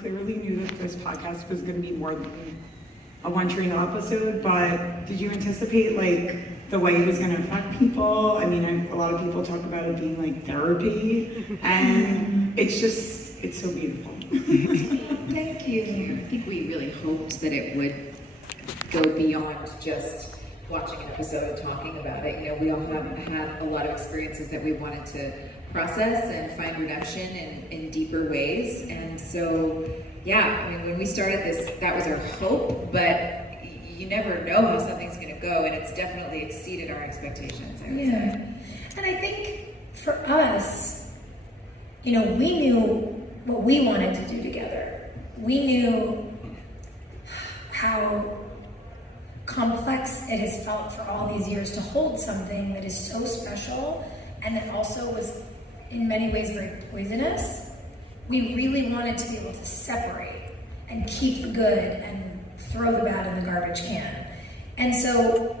Clearly knew that this podcast was going to be more than a One Tree Hill episode, but did you anticipate like the way it was going to affect people? I mean, a lot of people talk about it being like therapy, and it's so beautiful. Thank you. I think we really hoped that it would go beyond just watching an episode and talking about it. You know, we all have had a lot of experiences that we wanted to process and find redemption in deeper ways. And so, yeah, I mean, when we started this, that was our hope, but you never know how something's going to go, and it's definitely exceeded our expectations, I would say. And I think for us, you know, we knew what we wanted to do together. We knew how complex it has felt for all these years to hold something that is so special and that also was in many ways very poisonous. We really wanted to be able to separate and keep the good and throw the bad in the garbage can. And so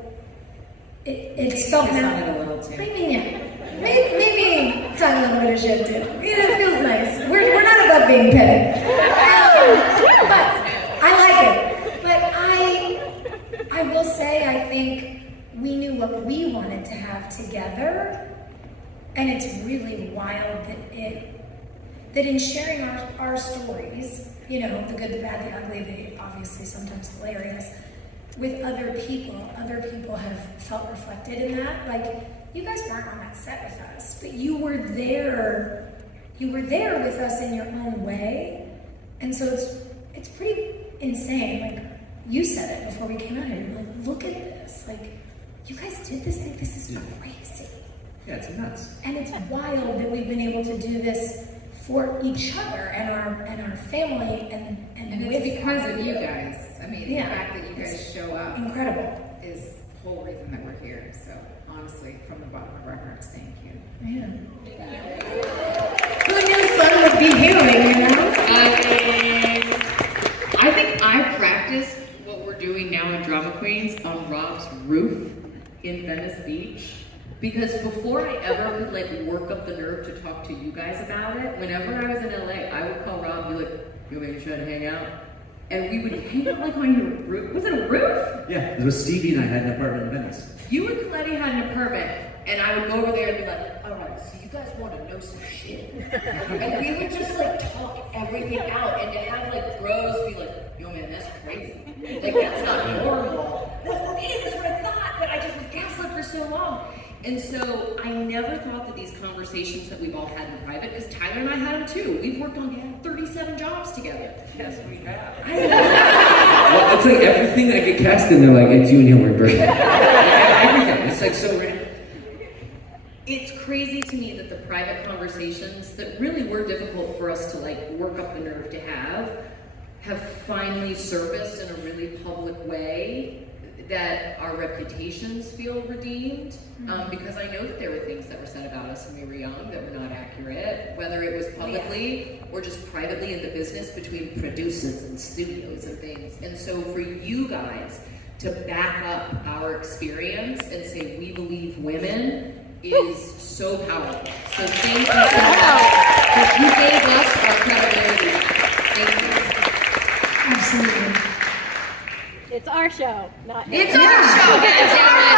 it felt a little too. Maybe talk a little bit of shit too. You know, it feels nice. We're not above being petty. But I like it. But I will say, I think we knew what we wanted to have together, and it's really wild that in sharing our stories, you know, the good, the bad, the ugly, the obviously sometimes hilarious, with other people have felt reflected in that. Like, you guys weren't on that set with us, but you were there with us in your own way. And so it's pretty insane. Like, you said it before we came out here. You're like, look at this. Like, you guys did this thing. This is crazy. Yeah, it's nuts. And it's wild that we've been able to do this for each other and our family and it's because of you guys. I mean, the fact that you guys show up incredible is the whole reason that we're here. So honestly, from the bottom of our hearts, thank you. Yeah. Who knew fun would be healing, you know? I think I practiced what we're doing now in Drama Queens on Rob's roof in Venice Beach. Because before I ever could like work up the nerve to talk to you guys about it, whenever I was in LA, I would call Rob and be like, you want me to try to hang out? And we would hang out like on your roof. Was it a roof? Yeah, it was Stevie and I had an apartment in Venice. You and Coletti had an apartment, and I would go over there and be like, all right, so you guys want to know some shit? And we would just like talk everything out, and to have like bros be like, yo man, that's crazy. Like, that's not normal. No, okay, that's what I thought, but I just was gaslit for so long. And so I never thought that these conversations that we've all had in private, because Tyler and I had them too. We've worked on 37 jobs together. Yes, we have. Well, I'll tell you, everything I get cast in, they're like, it's you and Hillenberg. Everything. It's like so random. It's crazy to me that the private conversations that really were difficult for us to like work up the nerve to have finally surfaced in a really public way, that our reputations feel redeemed, because I know that there were things that were said about us when we were young that were not accurate, whether it was publicly or just privately in the business between producers and studios and things. And so for you guys to back up our experience and say we believe women is so powerful. So thank you so much, because you gave us our credibility. Thank you. Absolutely. It's our show, not It's our show, goddammit!